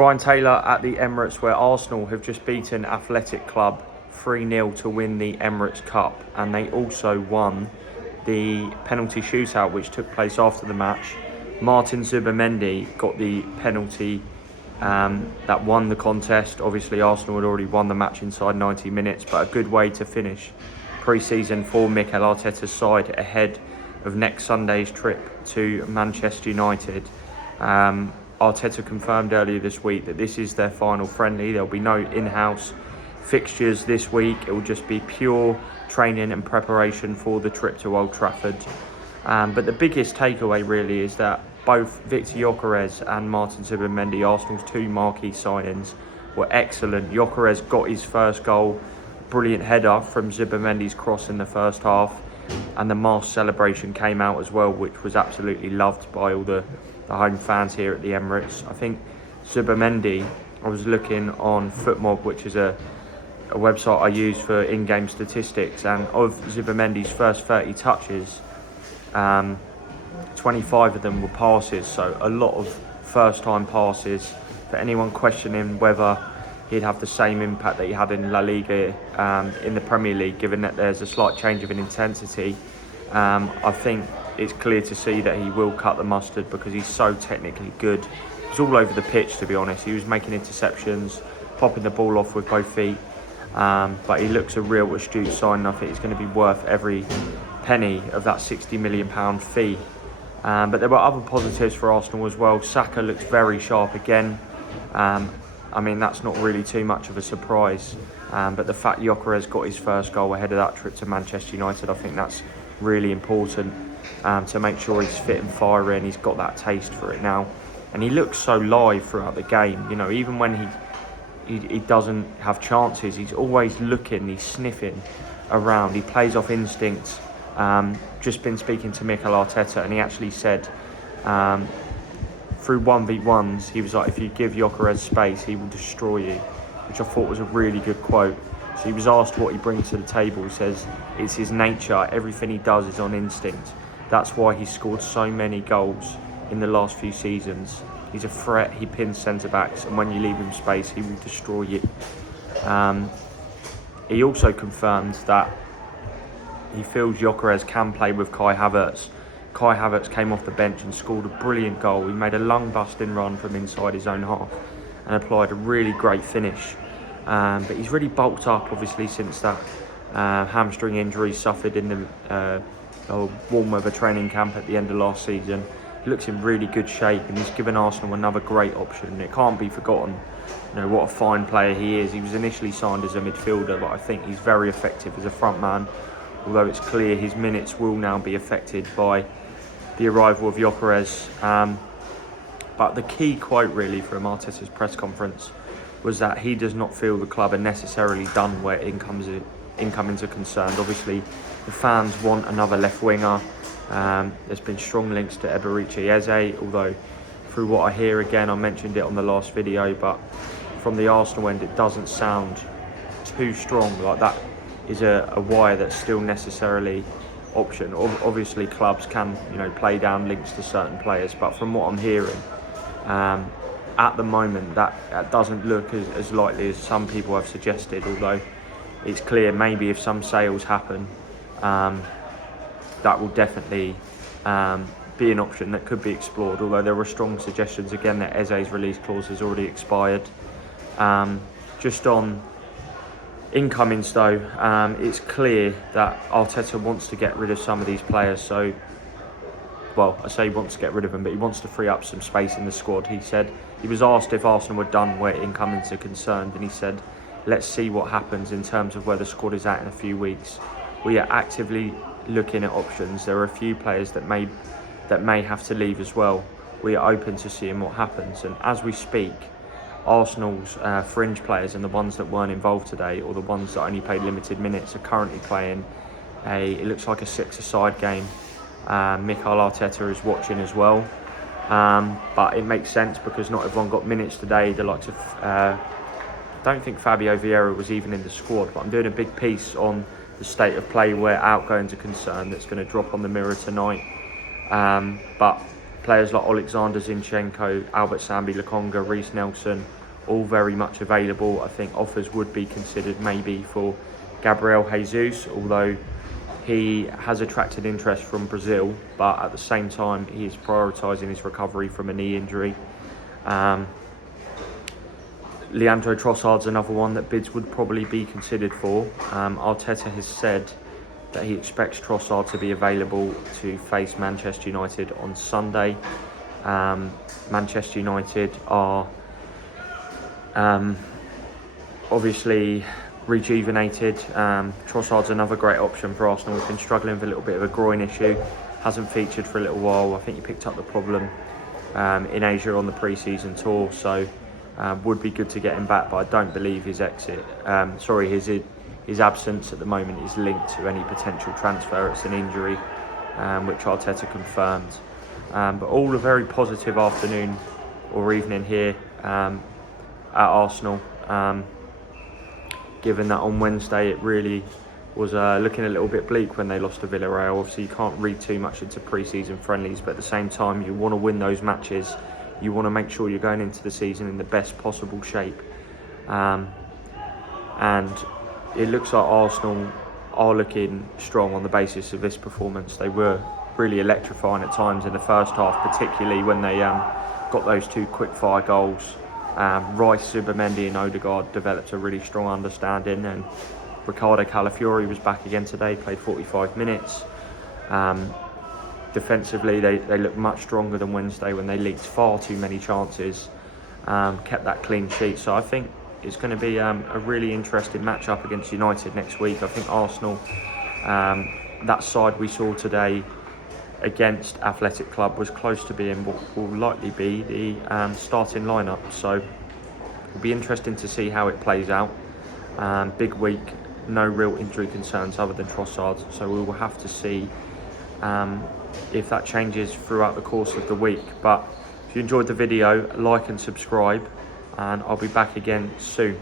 Ryan Taylor at the Emirates, where Arsenal have just beaten Athletic Club 3-0 to win the Emirates Cup, and they also won the penalty shootout which took place after the match. Martin Zubimendi got the penalty that won the contest. Obviously Arsenal had already won the match inside 90 minutes, but a good way to finish pre-season for Mikel Arteta's side ahead of next Sunday's trip to Manchester United. Arteta confirmed earlier this week that this is their final friendly. There'll be no in-house fixtures this week. It will just be pure training and preparation for the trip to Old Trafford. But the biggest takeaway really is that both Viktor Gyokeres and Martin Zubimendi, Arsenal's two marquee signings, were excellent. Gyokeres got his first goal, brilliant header from Zubimendi's cross in the first half, and the mass celebration came out as well, which was absolutely loved by all the home fans here at the Emirates. I think Zubimendi, I was looking on FootMob, which is a website I use for in-game statistics, and of Zubimendi's first 30 touches, 25 of them were passes, so a lot of first-time passes. For anyone questioning whether he'd have the same impact that he had in La Liga in the Premier League, given that there's a slight change of an intensity, I think it's clear to see that he will cut the mustard because he's so technically good. He's all over the pitch, to be honest. He was making interceptions, popping the ball off with both feet, but he looks a real astute sign, and I think he's going to be worth every penny of that £60 million fee. But there were other positives for Arsenal as well. Saka looks very sharp again. I mean, that's not really too much of a surprise, but the fact Gyokeres got his first goal ahead of that trip to Manchester United, I think that's really important to make sure he's fit and firing. He's got that taste for it now, and he looks so live throughout the game. You know, even when he doesn't have chances, he's always looking, he's sniffing around, he plays off instincts. Just been speaking to Mikel Arteta, and he actually said through 1v1s, he was like, if you give Gyokeres space, he will destroy you, which I thought was a really good quote. So he was asked what he brings to the table. He says it's his nature, everything he does is on instinct. That's why he's scored so many goals in the last few seasons. He's a threat, he pins centre-backs, and when you leave him space, he will destroy you. He also confirmed that he feels Gyokeres can play with Kai Havertz. Kai Havertz came off the bench and scored a brilliant goal. He made a lung-busting run from inside his own half and applied a really great finish. But he's really bulked up, obviously, since that hamstring injury suffered in the warm weather training camp at the end of last season. He looks in really good shape, and he's given Arsenal another great option. It can't be forgotten, you know, what a fine player he is. He was initially signed as a midfielder, but I think he's very effective as a front man, although it's clear his minutes will now be affected by the arrival of Gyokeres. But the key quote really from Arteta's press conference was that he does not feel the club are necessarily done where incomings are concerned. Obviously, the fans want another left winger. There's been strong links to Emirates Eze, although through what I hear, again, I mentioned it on the last video, but from the Arsenal end, it doesn't sound too strong. Like that is a wire that's still necessarily option. Obviously, clubs can, you know, play down links to certain players, but from what I'm hearing, at the moment, that doesn't look as likely as some people have suggested, although it's clear maybe if some sales happen, that will definitely be an option that could be explored, although there were strong suggestions again that Eze's release clause has already expired. Just on incomings though, it's clear that Arteta wants to get rid of some of these players. So, well, I say he wants to get rid of them, but he wants to free up some space in the squad. He said he was asked if Arsenal were done where incomings are concerned, and he said, let's see what happens in terms of where the squad is at in a few weeks. We are actively looking at options. There are a few players that may have to leave as well. We are open to seeing what happens, and as we speak, Arsenal's fringe players and the ones that weren't involved today, or the ones that only played limited minutes, are currently playing it looks like a six-a-side game. Mikel Arteta is watching as well, but it makes sense because not everyone got minutes today. The likes of I don't think Fabio Vieira was even in the squad, but I'm doing a big piece on the state of play where outgoings are concerned that's going to drop on the Mirror tonight. But Players like Alexander Zinchenko, Albert Sambi Lokonga, Reece Nelson, all very much available. I think offers would be considered maybe for Gabriel Jesus, although he has attracted interest from Brazil, but at the same time he is prioritising his recovery from a knee injury. Leandro Trossard's another one that bids would probably be considered for. Arteta has said that he expects Trossard to be available to face Manchester United on Sunday. Manchester United are obviously rejuvenated. Trossard's another great option for Arsenal. We've been struggling with a little bit of a groin issue. Hasn't featured for a little while. I think he picked up the problem in Asia on the pre-season tour, so would be good to get him back, but I don't believe his his absence at the moment is linked to any potential transfer. It's an injury, which Arteta confirmed. But all a very positive afternoon or evening here at Arsenal. Given that on Wednesday it really was looking a little bit bleak when they lost to Villarreal. Obviously you can't read too much into pre-season friendlies, but at the same time you want to win those matches. You want to make sure you're going into the season in the best possible shape. And it looks like Arsenal are looking strong on the basis of this performance. They were really electrifying at times in the first half, particularly when they got those two quick-fire goals. Rice, Zubimendi and Odegaard developed a really strong understanding, and Ricardo Calafiori was back again today, played 45 minutes. Defensively, they look much stronger than Wednesday when they leaked far too many chances, kept that clean sheet. So I think it's going to be a really interesting match-up against United next week. I think Arsenal, that side we saw today against Athletic Club, was close to being what will likely be the starting lineup. So it'll be interesting to see how it plays out. Big week, no real injury concerns other than Trossard, so we will have to see if that changes throughout the course of the week. But if you enjoyed the video, like and subscribe, and I'll be back again soon.